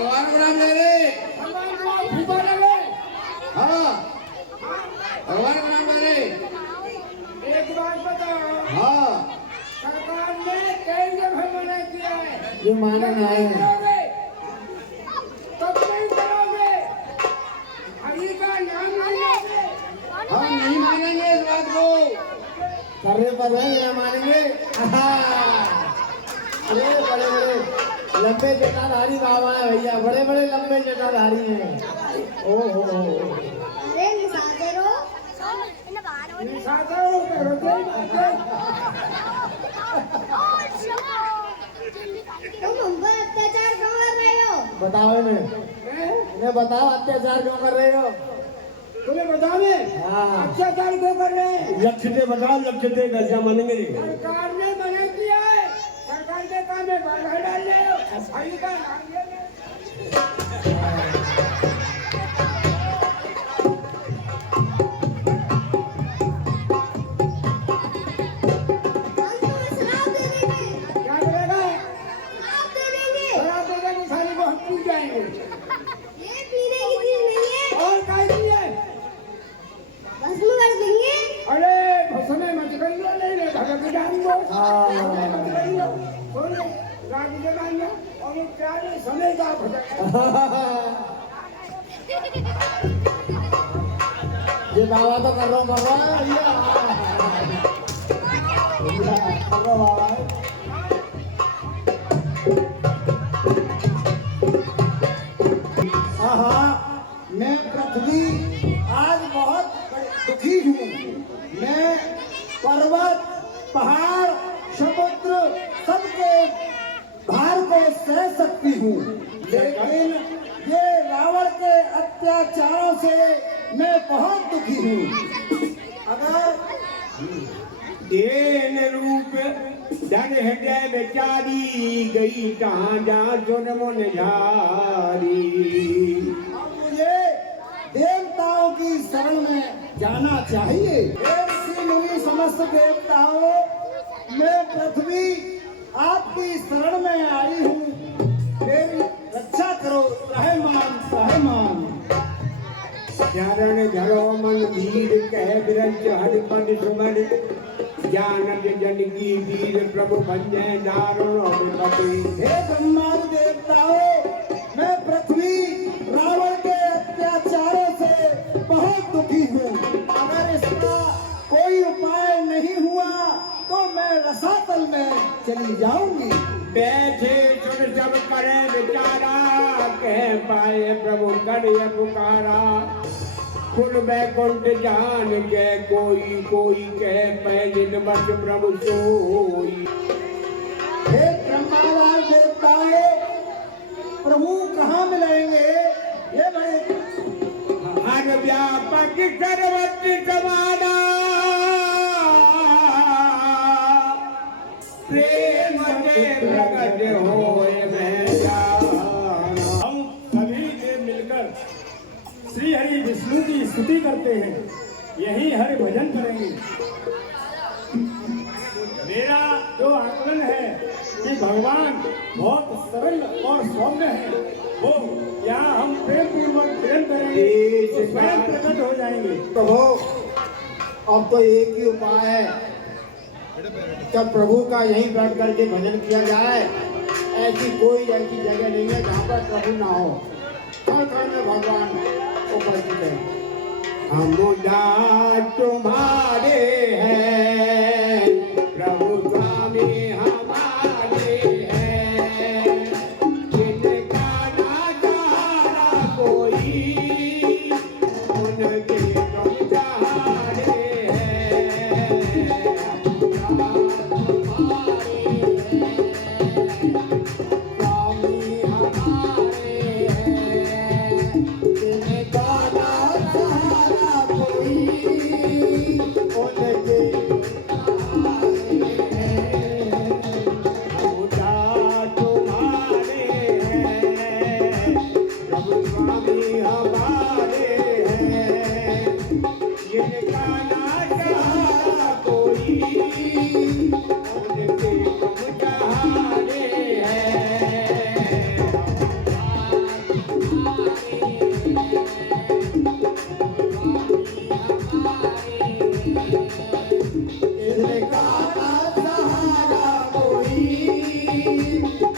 भगवान का नाम ले रे। हाँ भगवान का नाम ले रे। एक बात बताओ, हाँ सरकार ने कई जगह मना किया है, जो माना ना है तब नहीं करोगे, हरि का नाम नहीं लोगे। हम नहीं मानेंगे इस बात को। करने पर नहीं मानेंगे। अरे बड़े बड़े लंबे जटाधारी बाबा है भैया, बड़े बड़े लंबे जटाधारी हैं। ओहो अरे निशाते रहो, निशाते रहो, तुम हम पर अत्याचार क्यों कर रहे हो? बताओ इन्हें बताओ अत्याचार क्यों कर रहे हो? तुम्हें बताओगे हाँ अत्याचार क्यों कर रहे हैं? लक्ष्य दे बताओ, लक्ष्य दे कैसा मानेंगे? सरकार ने मना किया है, सरकार के काम में बाधा डाल रहे हो, हरि का नाम ले रहे हो। हम तुम्हें शराब दे देंगे, क्या करेगा? शराब दे देंगे। शराब देगा तो सारी को हम पी जाएंगे। ये पीने की चीज नहीं है, और काय की है? भस्म कर देंगे। अरे भसने मत करियो, नहीं रे भगत जान दो, भसने मत करियो, बोले राज जगाइयो और ये प्यारे समय का भजन। ये बाबा तो कर रहा है भैया, कर रहा बाबा है। हाँ मैं पृथ्वी आज बहुत दुखी हूँ। मैं पर्वत पहाड़ समुद्र सबके भार को सह सकती हूँ, लेकिन ये रावण के अत्याचारों से मैं बहुत दुखी हूँ। अगर देन रूप धन हृदय बेचारी गई कहाँ जा जुर्म झारी। मुझे देवताओं की शरण में जाना चाहिए। ऋषि मुनि समस्त देवताओं, मैं पृथ्वी आपकी शरण में आई हूँ, मेरी रक्षा करो रहमान रहमान। चरण धरो मन धीर कह विरज हरिपद सुमन, जानत जन की वीर प्रभु भंजय दारुण विपति। हे ब्रह्मादि देवताओं, मैं पृथ्वी रावण के अत्याचारों से बहुत दुखी हूँ। अगर इसका कोई उपाय नहीं हुआ तो मैं रसातल में चली जाऊंगी। बैठे सुन सब करे विचारा, कह पाए प्रभु करिय पुकारा। कुल बैकुंठ जान के कोई कोई कह पैजिन बस प्रभु सोई। हे ब्रह्मावार देवताओं, प्रभु कहाँ मिलेंगे? ये बड़े हर व्यापक सर्वत्र समाना, प्रेम के प्रगट होए मैं जाना। हम सभी देव मिलकर श्री हरि विष्णु की स्तुति करते हैं, यही हरि भजन करेंगे। मेरा जो आकलन है कि भगवान बहुत सरल और सौम्य है, वो यहाँ हम प्रेम पूर्वक प्रेम करेंगे, स्वयं प्रकट हो जाएंगे। प्रभु अब तो एक ही उपाय है, जब प्रभु का यहीं बैठ करके भजन किया जाए। ऐसी कोई ऐसी जगह नहीं है जहाँ पर प्रभु ना हो, हर घर में भगवान उपस्थित है। हम तुम्हारे हैं प्रभु स्वामी हमारे हैं, जिनका ना जाना कोई उनके तुम सहारे हैं। स्वामी हमारे हैं, जिनका नाम सहारा कोई, उनके इनका ना सहारा कोई,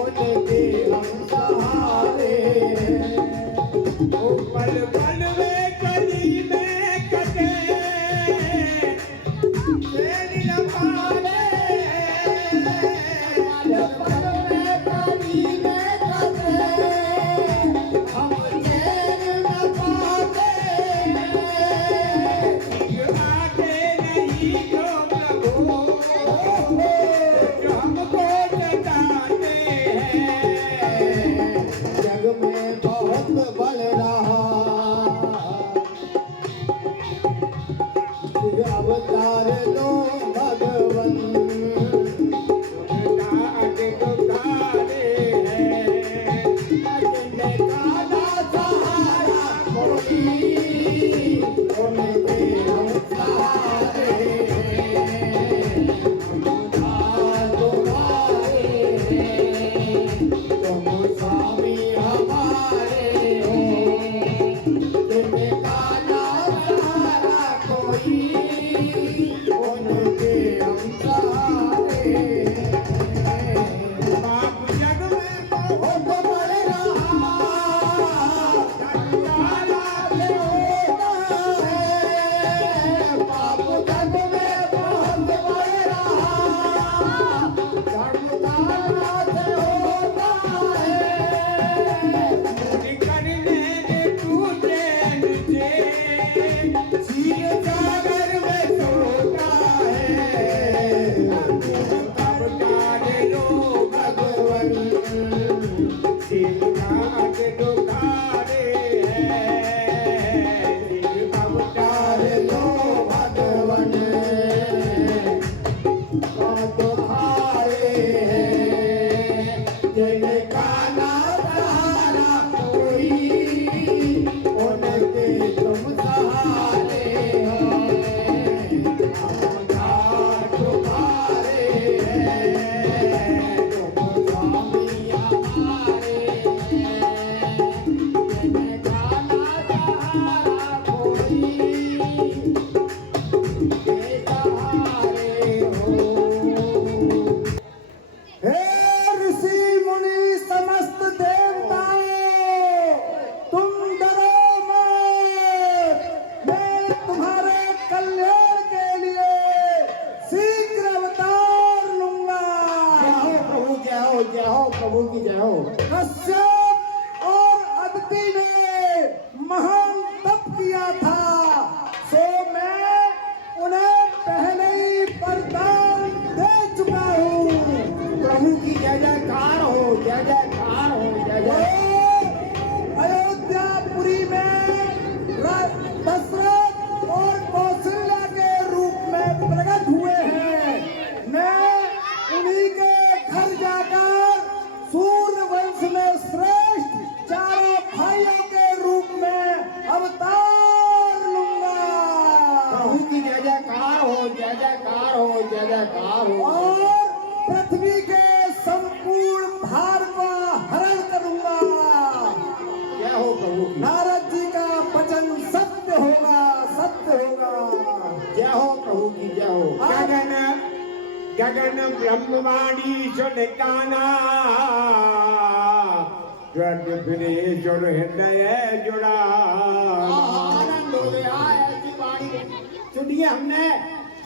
उनके हम सहारे ओ पल पल में कली में कटे तेल न पावे जब पल में कली में कटे हम चैन न पाते आते नहीं जो प्रभु जो हमको जताते हैं जग में बहुत बल रहा फिर अवतार लो भगवन उनका आगे दुखारे हैं जिनका ना सहारा कोई, उनके हम सहारे तुम्हारे तुम स्वामी हमारे हो, जिनका ना सहारा कोई, उनके हम सहारे बाप जग में बहुत बल रहा से होता है, पाप जग में बहुत बल रहा धर्मदारा से होता है करने दे टूटे नीचे क्षीर सागर में सोता है अवतार लो भगवन जिनका आगे दुखारे हैं अवतार लो भगवन तुम्हारे हैं, जिनका ना सहारा कोई, उनके तुम सहारे हो, अवतार तुम्हारे हैं, तुम स्वामी हमारे हैं, जिनका ना सहारा कोई, के सहारे हो। हे ऋषि मुनि समस्त देवताओं, तुम डरो मत, मैं तुम्हारे कल्याण के लिए शीघ्र अवतार लूंगा। जय हो प्रभु की जय हो। कश्यप और अदिति ने महान तप किया था, सो मैं उन्हें पहले ही वरदान दे चुका हूँ। प्रभु की जय जयकार हो, जय जयकार हो, जय जय। अयोध्यापुरी में दशरथ और कौशल्या के रूप में प्रकट हुए हैं। मैं उन्हीं के घर जाकर सूर्य वंश में श्रेष्ठ चारों भाइयों के रूप में अवतार लूंगा। प्रभु की जय जयकार हो, जय जयकार हो, जय जयकार हो। और पृथ्वी के संपूर्ण भार का हरण करूंगा। जय हो प्रभु की। नारद जी का वचन सत्य होगा, सत्य होगा। जय हो प्रभु की जय हो। गगन गगन ब्रह्मवाणी सुन काना फिरेश्वर हृदय जुड़ा आनंद हो गया ऐसी वाणी सुनिए हमने,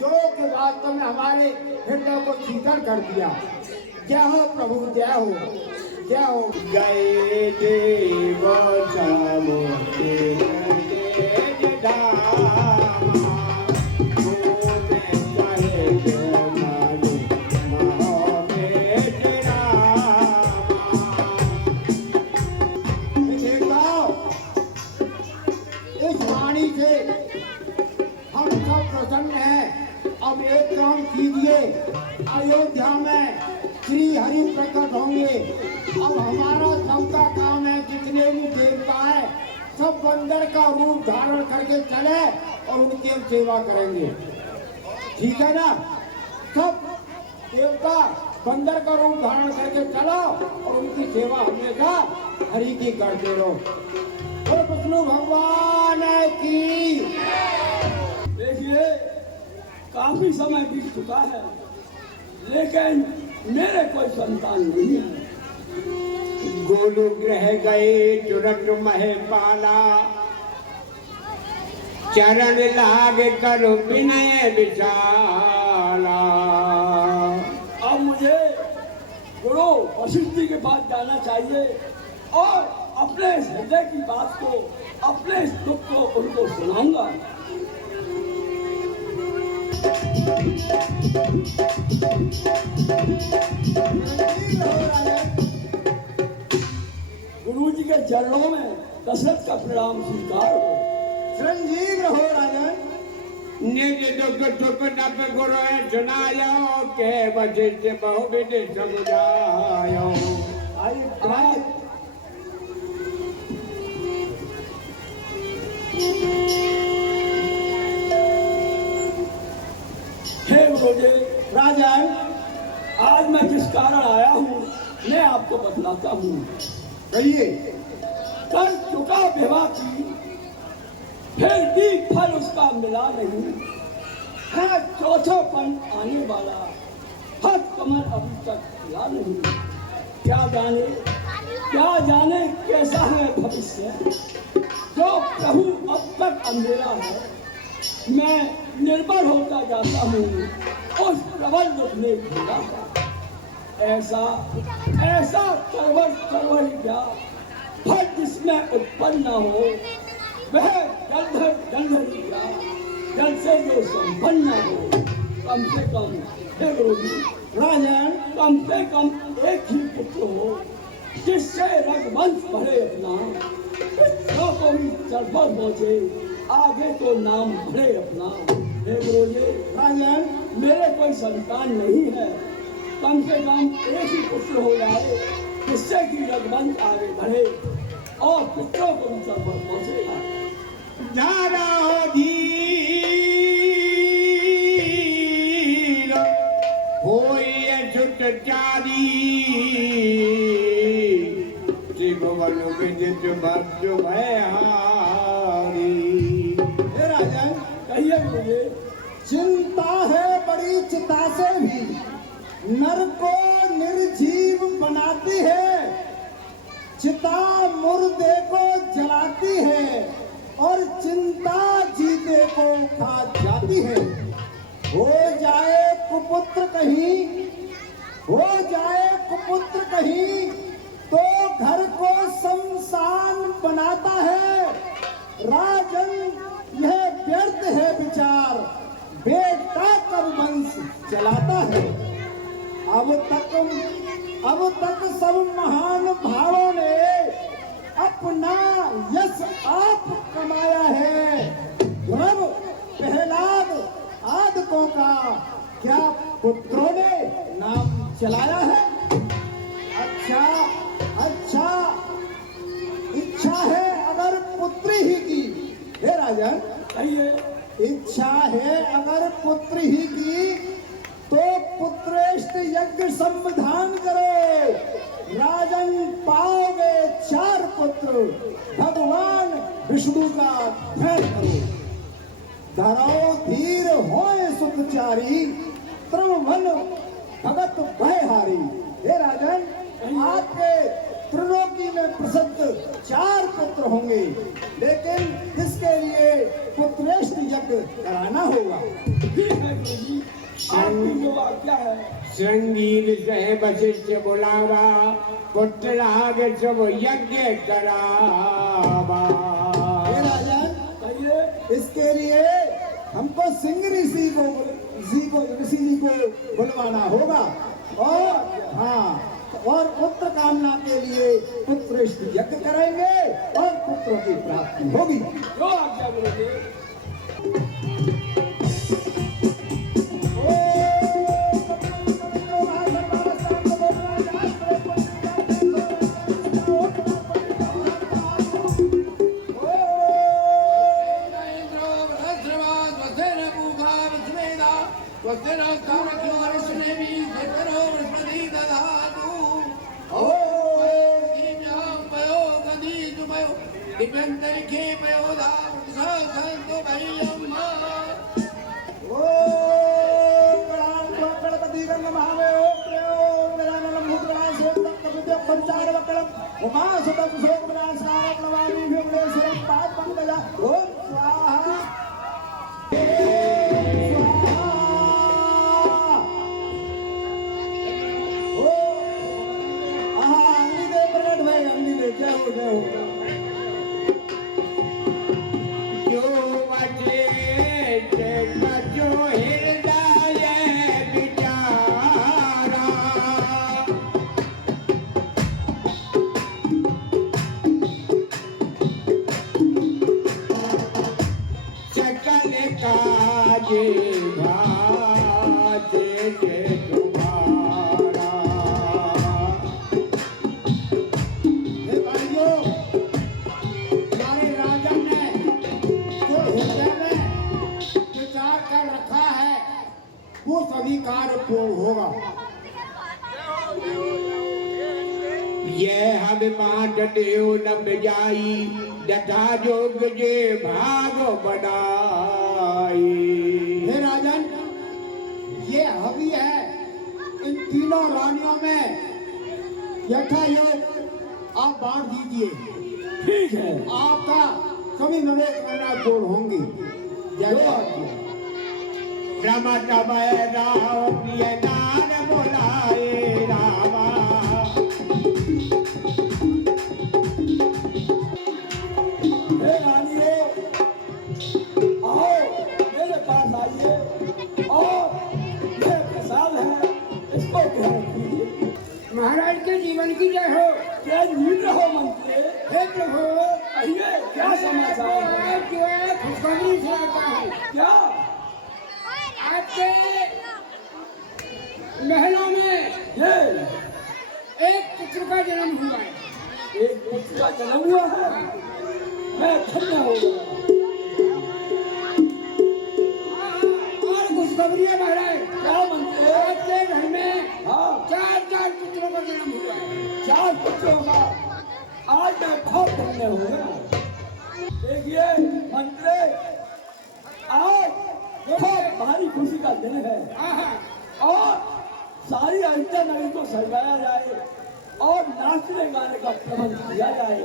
जो कि वास्तव में हमारे हृदय को शीतल कर दिया। जय हो प्रभु, जय हो, जय हो। जय देव समुद्र तेज धामा सोने सहित मनु महोमेश रामा। इस वाणी से हम सब प्रसन्न हैं। अब एक काम कीजिए, अयोध्या में श्री हरि प्रकट होंगे। अब हमारा सबका काम है, जितने भी देवता है सब बंदर का रूप धारण करके चले और उनकी हम सेवा करेंगे। ठीक है ना? सब देवता बंदर का रूप धारण करके चलो और उनकी सेवा हमेशा हरि की करते रहो। विष्णु भगवान की। देखिए, काफी समय बीत चुका है, लेकिन मेरे कोई संतान नहीं है। गोलू ग्रह गए तुरंत महपाला, चरण लाग कर विनय विशाला। अब मुझे गुरु वशिष्ठ जी के पास जाना चाहिए और अपने इस हृदय की बात को, अपने इस दुख को उनको सुनाऊंगा। गुरु जी के चरणों में दशरथ का प्रणाम स्वीकार हो। चिरंजीव रहो राजन। निज दुख दुख नप गुरु सुनायो, के वशिष्ठ बहुविध समुझायो। आइए हे गुरुदेव, राजन, आज मैं जिस कारण आया हूँ मैं आपको बतलाता हूँ। कहिए। कर चुका विवाह की, फिर भी फल उसका मिला नहीं है। चौथापन आने वाला, हाथ कमर अभी तक मिला नहीं। क्या जाने कैसा है भविष्य। जो प्रभु अब तक अंधेरा है, मैं निर्भर होता जाता हूँ उस प्रबल दुख में घिरा था। ऐसा करवर क्या फल जिसमें उत्पन्न न हो, वह गंधर्व जल से जो संपन्न हो। कम से कम हे गुरु जी, राजन, कम से कम एक ही पुत्र हो जिससे रघुवंश बढ़े अपना, पितरों को भी चरपट पहुंचे, आगे तो नाम बढ़े अपना। हे गुरु जी, राजन, मेरे कोई संतान नहीं है, कम से कम एक ही पुत्र हो जाए जिससे कि रघुवंश आगे बढ़े और पितरों को भी चरपट पहुंचेगा। धारा हो धीर होई सुत चारी, त्रिभुवन विदित भक्त भयहारी। हे राजन, कहिए मुझे, चिंता है बड़ी चिता से भी नर को निर्जीव बनाती है। चिता मुर्दे को जलाती है और चिंता जीते को खा जाती है। हो जाए कुपुत्र कहीं तो घर को शमशान बनाता है। राजन, यह व्यर्थ है विचार, बेटा कब वंश चलाता है। अब तक सब महान भावों ने अपना यश आप कमाया है। ध्रुव, प्रहलाद आदिकों का क्या पुत्रों ने नाम चलाया है। अच्छा, इच्छा है अगर पुत्री ही की। हे राजन, कहिए, इच्छा है अगर पुत्र ही की तो पुत्रेष्ट यज्ञ संविधान करो। राजन, पाओगे 4 पुत्र, भगवान विष्णु का ध्यान करो। धरो धीर होए सुखचारी, त्रिभुवन भगत भयहारी। हे राजन, आपके त्रिलोकी में प्रसिद्ध 4 पुत्र होंगे, लेकिन इसके लिए पुत्रेष्ट यज्ञ कराना होगा। ठीक है गुरु जी, आपकी जो आज्ञा है। संगीत से वशिष्ठ बुलावा, पुत्र लागे सब यज्ञ करावा। हे राजन, कहिए, इसके लिए हमको सिंह ऋषि जी को बुलवाना होगा और पुत्र कामना के लिए पुत्रेष्ट यज्ञ करेंगे और पुत्रों की प्राप्ति होगी। जो आज्ञा गुरु जी। दिव्यंतर के पयोधा संतो भाई अम्मा ओम गणपति गंग महावे ओम प्रेम गजानन भूतगणाय सेवकं कपिते पंचार वक्रम उमा सुतम सोम विनाशकारक नमामि विघ्नेश्वरं पाद पंकजा ओम स्वाहा जय हो जय हो जो बचे जो हृदय विचारा सकल काजे भाजे जय तुम्हारा हे भाइयों हमारे राजन ने जो हृदय में विचार कर रखा है वो सभी कार्य पूर्ण होगा ये हम पाठ देव लब जाई जथा जोग जे भाग बनाई हे राजन ये हवि है इन तीनों रानियों में यथा योग आप बांट दीजिए ठीक है। आपका सभी मनोकामना पूर्ण होंगी जय हो ब्रह्म तमय राव प्रिय नार बोलाए रामा हे रानियों, आओ मेरे पास आइए और ये प्रसाद है, इसको ग्रहण कीजिए। महाराज के जीवन की जय हो क्या नींद रहो मंत्री? हे प्रभु कहिए क्या समाचार है? जो है खुशखबरी सुनाता है क्या? आपके महलों में ये एक पुत्र का जन्म हुआ है एक पुत्र का जन्म हुआ है, मैं धन्य हो गया। और खुशखबरी है महाराज क्या मंत्री? आपके घर में हाँ, चार पुत्रों का जन्म हुआ है 4 पुत्रों का आज मैं बहुत धन्य हो गया। देखिए मंत्री, आज बहुत भारी खुशी का दिन है और सारी अयोध्या नगरी को सजाया जाए और नाचने गाने का प्रबंध किया जाए।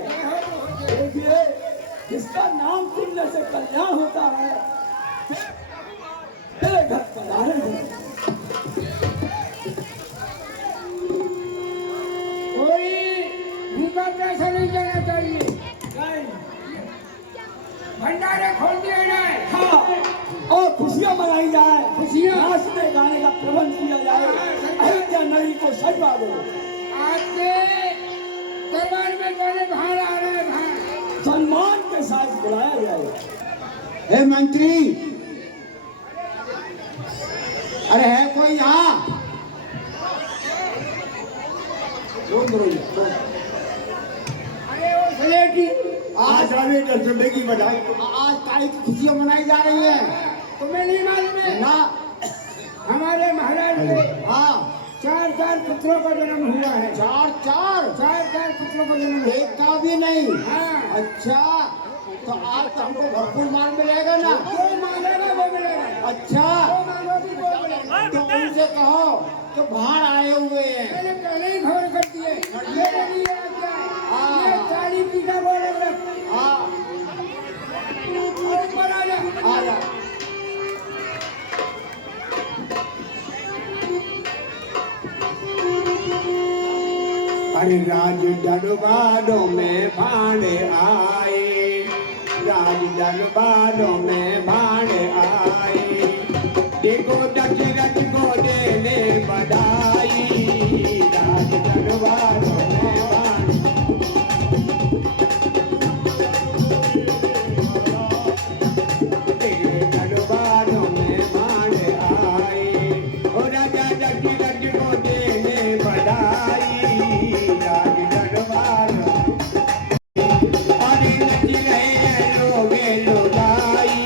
देखिए जिसका नाम सुनने से कल्याण होता है मेरे घर पधारे हैं। कोई भूखा प्यासा नहीं जाना चाहिए नहीं, भंडारे खोल दिए जाए हाँ, और खुशियां मनाई जाए, खुशियां। नाचने गाने का प्रबंध किया जाए, अयोध्या नगरी को सजवा दो। आपके दरबार में पहले भाड़ आ रहे हैं भाड़ सम्मान के साथ बुलाया जाए। हे मंत्री अरे है कोई यहाँ अरे वो सलेटी आज रवि दर्शने की बधाई आज तारीख की खुशियां मनाई जा रही है तुम्हें नहीं मालूम है ना हमारे महाराज के हाँ 4 पुत्रों का जन्म हुआ है 4 पुत्रों का जन्म हुआ है। एक का भी नहीं हाँ अच्छा तो आज तो हमको भरपूर माल मिलेगा ना जो मांगेगा वो मिलेगा अच्छा जो मांगोगी वो मिलेगा तो उनसे कहो तो भाड़ आए हुए हैं मैंने पहले ही खबर कर दिए मेरे लिए आज्ञा है। हाँ। ये 40 पीता बोलेगा हाँ और ऊपर आ जा आ जा अरे राज दरबारों में भाड़े आए राज दरबारों में भाड़े आए देखो दशरथ को देने बधाई राज दरबारों में भाड़े दरबारों में भाड़े आए और राजा दशरथ को देने बधाई राज दरबारों अरे नच रहे हैं लोगे लोगाई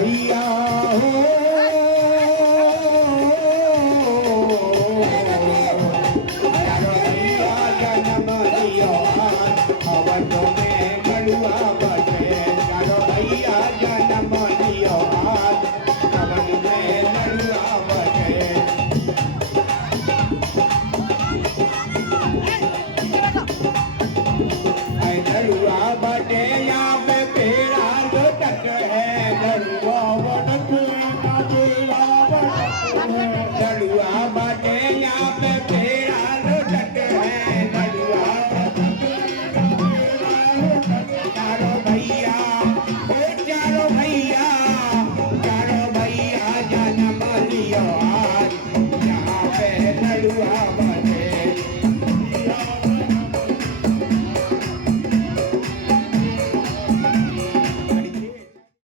भैया हो